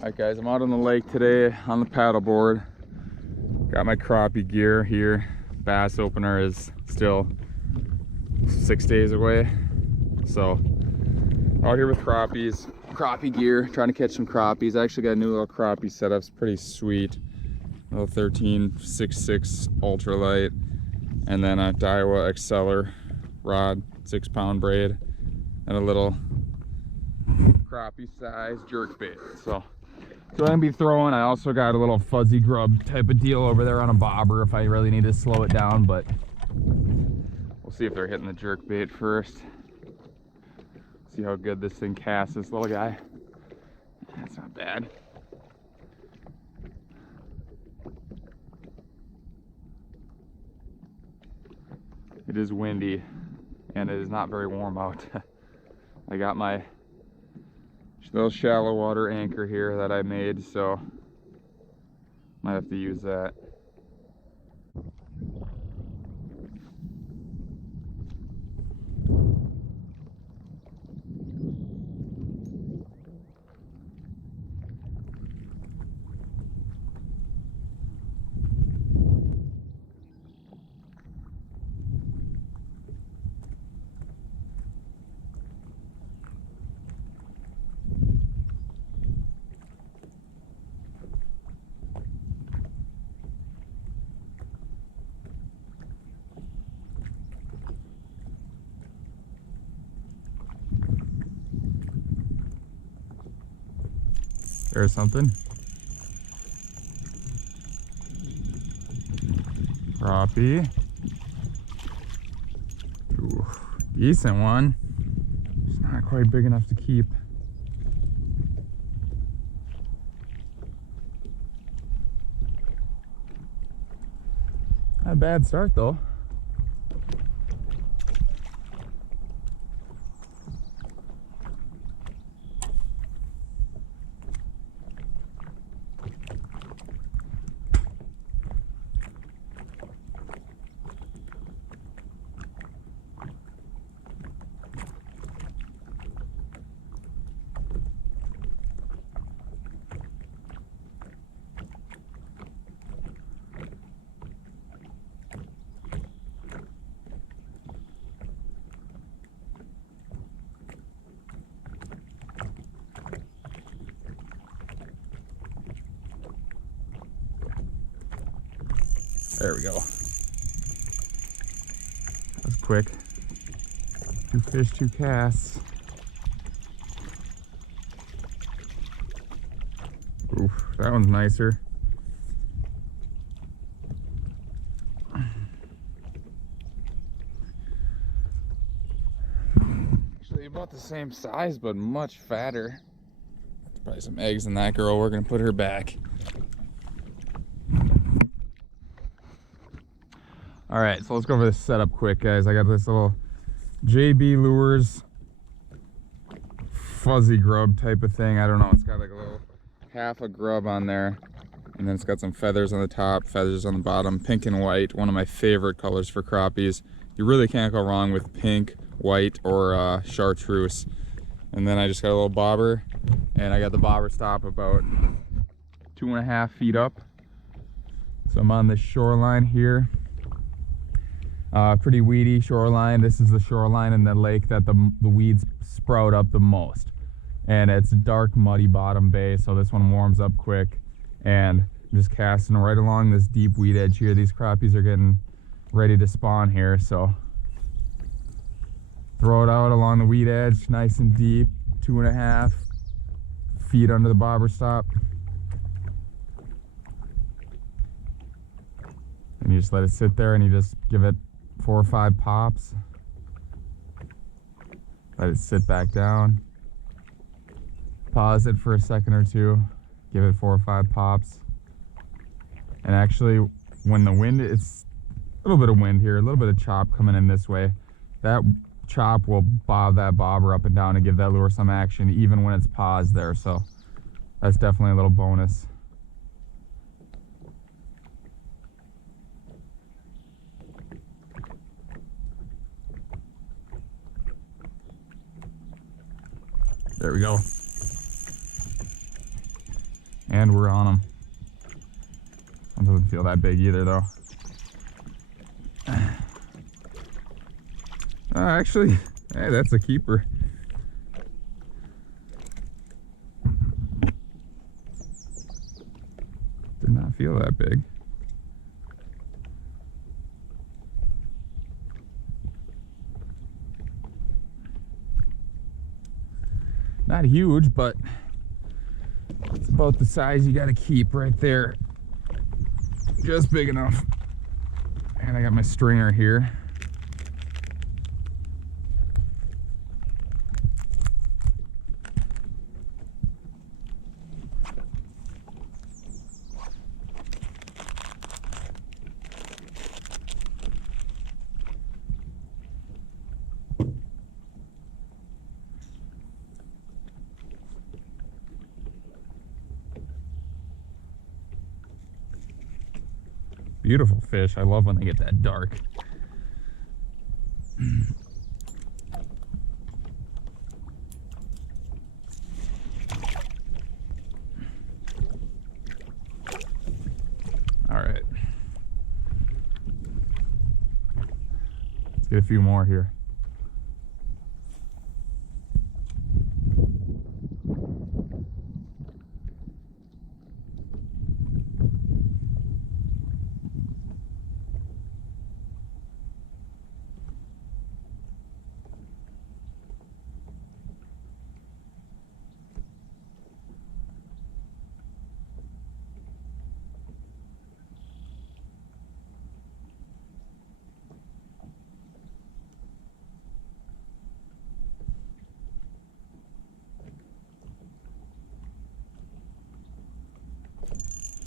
Alright guys, I'm out on the lake today on the paddleboard. Got my crappie gear here. Bass opener is still 6 days away. So out here with crappie gear, trying to catch some crappies. I actually got a new little crappie setup, it's pretty sweet. Little 13.66 ultralight, and then a Daiwa Exceller rod, 6-pound braid, and a little crappie size jerkbait. So I'm gonna be throwing. I also got a little fuzzy grub type of deal over there on a bobber if I really need to slow it down, but we'll see if they're hitting the jerkbait first. See how good this thing casts, this little guy. That's not bad. It is windy and it is not very warm out. I got my little shallow water anchor here that I made, so might have to use that. There's something. Crappie. Ooh, decent one. It's not quite big enough to keep. Not a bad start though. There we go. That was quick. 2 fish, 2 casts. Oof, that one's nicer. Actually about the same size, but much fatter. There's probably some eggs in that girl. We're gonna put her back. All right, so let's go over this setup quick, guys. I got this little JB Lures fuzzy grub type of thing. I don't know, it's got like a little half a grub on there, and then it's got some feathers on the top, feathers on the bottom, pink and white, one of my favorite colors for crappies. You really can't go wrong with pink, white, or chartreuse. And then I just got a little bobber, and I got the bobber stop about 2.5 feet up. So I'm on the shoreline here. Pretty weedy shoreline. This is the shoreline in the lake that the weeds sprout up the most, and it's a dark muddy bottom bay, so this one warms up quick. And I'm just casting right along this deep weed edge here. These crappies are getting ready to spawn here, so throw it out along the weed edge nice and deep, 2.5 feet under the bobber stop, and you just let it sit there and you just give it 4 or 5 pops. Let it sit back down. Pause it for a second or two. Give it 4 or 5 pops. And actually, when the wind, it's a little bit of wind here, a little bit of chop coming in this way. That chop will bob that bobber up and down and give that lure some action, even when it's paused there. So that's definitely a little bonus. There we go. And we're on them. It doesn't feel that big either though. Actually, hey, that's a keeper. Did not feel that big. Not huge, but it's about the size you gotta keep right there. Just big enough. And I got my stringer here. Beautiful fish. I love when they get that dark. All right. Let's get a few more here.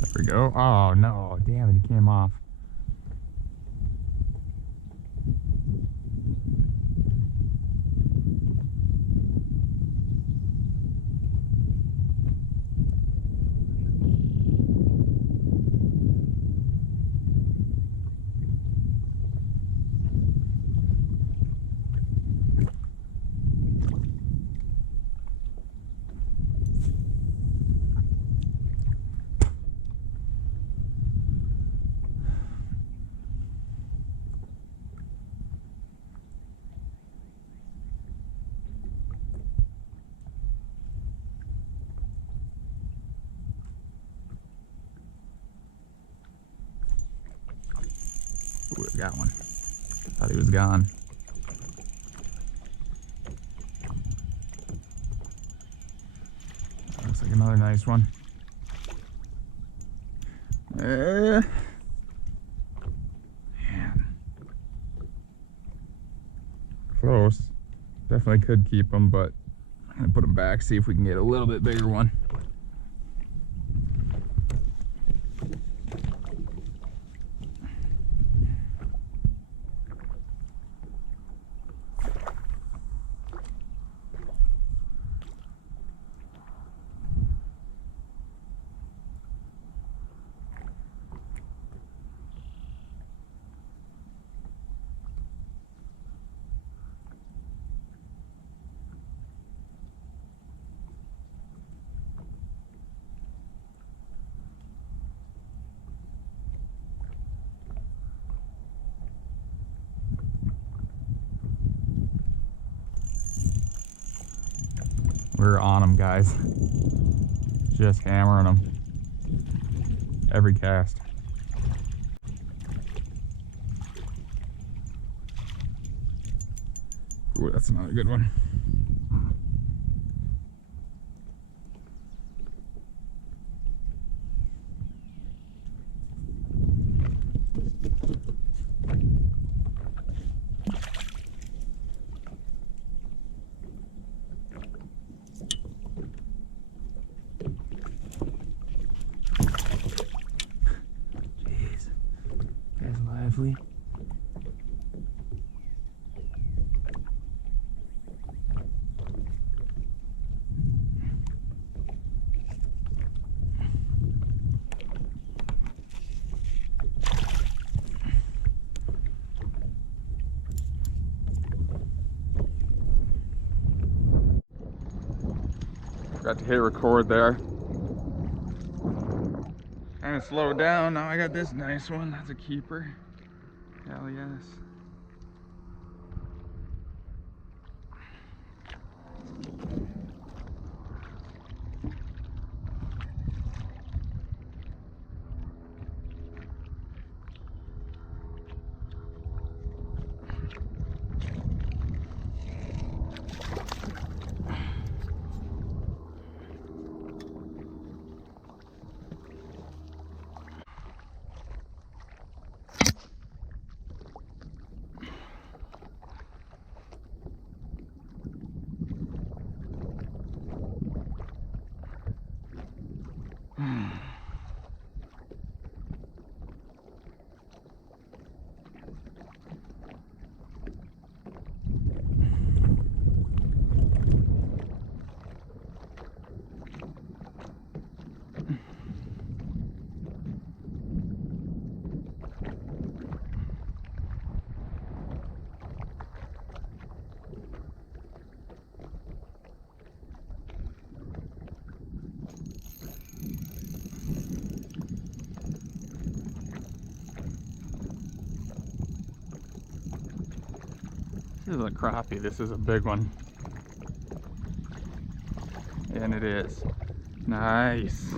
There we go. Oh no, damn it, he came off. Ooh, I got one. Thought he was gone. Looks like another nice one. Man. Close. Definitely could keep them, but I'm gonna put them back, see if we can get a little bit bigger one. We're on them, guys. Just hammering them. Every cast. Ooh, that's another good one. Lively. Forgot to hit record there. gonna slow down. Now I got this nice one. That's a keeper. Hell yes. This is a crappie. This is a big one. And it is. Nice.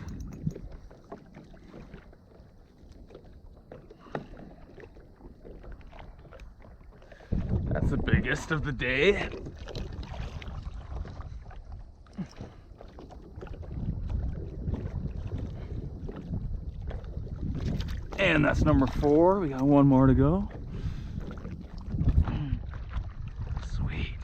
That's the biggest of the day. And that's number 4. We got one more to go. Sweet.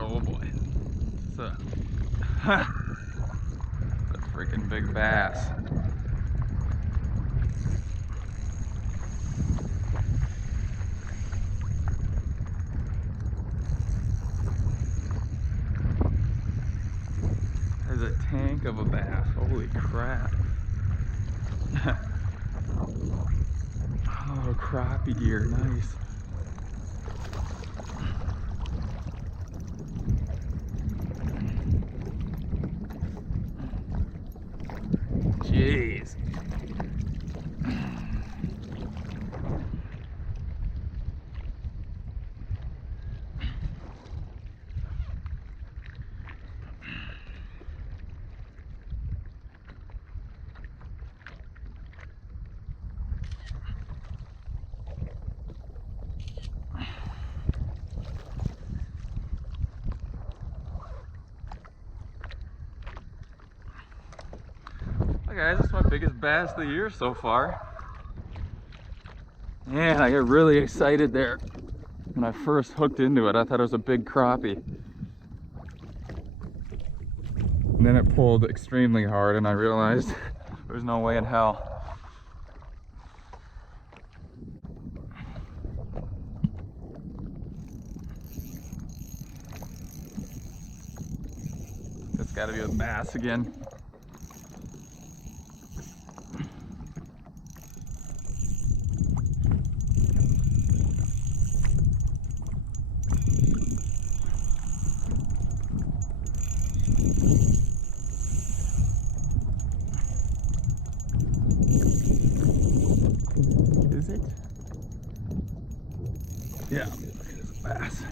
Oh boy. It's a, it's a freaking big bass. There's a tank of a bass. Holy crap. Oh, crappie gear. Nice. Jeez. Hi guys, this is my biggest bass of the year so far. Man, I got really excited there when I first hooked into it. I thought it was a big crappie. And then it pulled extremely hard and I realized there's no way in hell. It's gotta be a bass again. Is it? Yeah, it's a bass.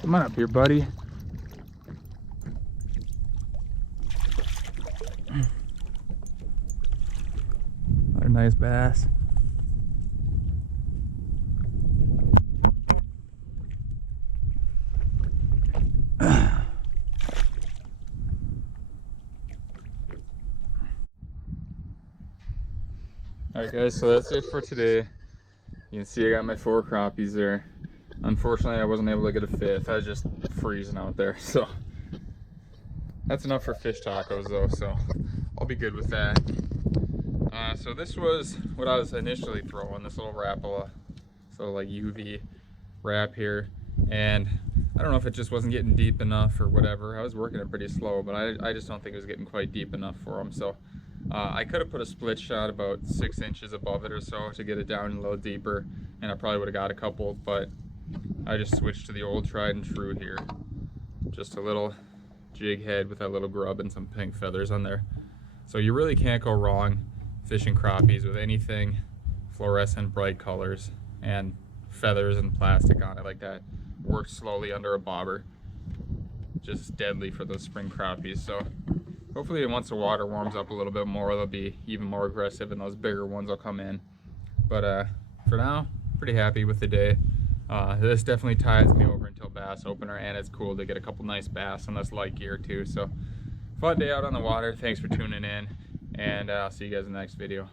Come on up here, buddy. Another nice bass. Alright guys, so that's it for today. You can see I got my 4 crappies there. Unfortunately, I wasn't able to get a 5th. I was just freezing out there, so that's enough for fish tacos though, so I'll be good with that. So this was what I was initially throwing, this little Rapala, so like UV wrap here, and I don't know if it just wasn't getting deep enough or whatever. I was working it pretty slow, but I just don't think it was getting quite deep enough for them. So I could have put a split shot about 6 inches above it or so to get it down a little deeper, and I probably would have got a couple, but I just switched to the old tried and true here. Just a little jig head with that little grub and some pink feathers on there. So you really can't go wrong fishing crappies with anything fluorescent bright colors and feathers and plastic on it like that. Works slowly under a bobber. Just deadly for those spring crappies. So hopefully once the water warms up a little bit more, they'll be even more aggressive and those bigger ones will come in. But for now, pretty happy with the day. This definitely ties me over until bass opener, and it's cool to get a couple nice bass on this light gear too. So fun day out on the water. Thanks for tuning in, and I'll see you guys in the next video.